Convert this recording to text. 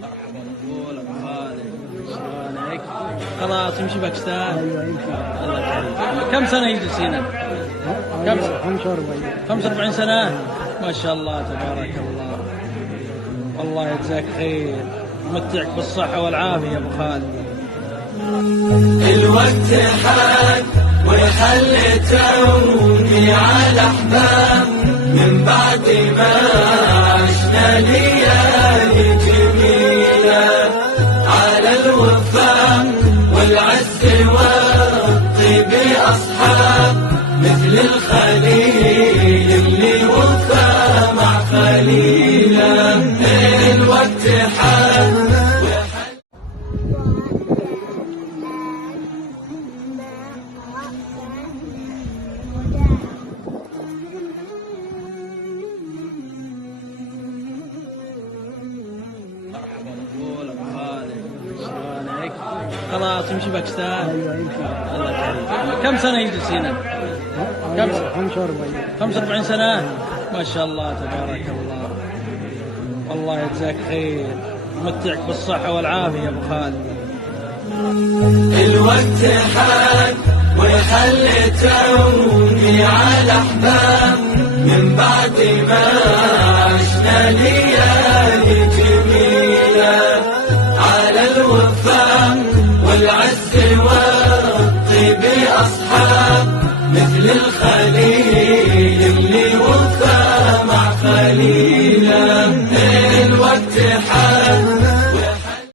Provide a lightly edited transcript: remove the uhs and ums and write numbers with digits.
مرحبا مقبول ابو خالد، شلونك؟ خلاص يمشي باكستان. ايوه يمشي. الله يخليك. كم سنه يجلس هنا؟ كم سنه؟ 45 سنه. ما شاء الله تبارك الله. والله يجزاك خير، يمتعك بالصحه والعافيه يا ابو خالد. الوقت حان ويحل توني على احباب من بعد ما عشنا ليالي جميله على الوفاء والعز والطيب اصحاب مثل الخليل اللي وفى مع خليله. الوقت حان مرحبا مقبول ابو خالد، شلونك؟ خلاص يمشي باكستان. ايوه يمشي. الله يخليك. كم سنه يجلس هنا؟ كم سنه؟ 45 سنه. ما شاء الله تبارك الله. والله يجزاك خير، يمتعك بالصحه والعافيه يا ابو خالد. الوقت حان ويحل توني على احباب من بعد ما عشنا ليالي جميله على الوفاء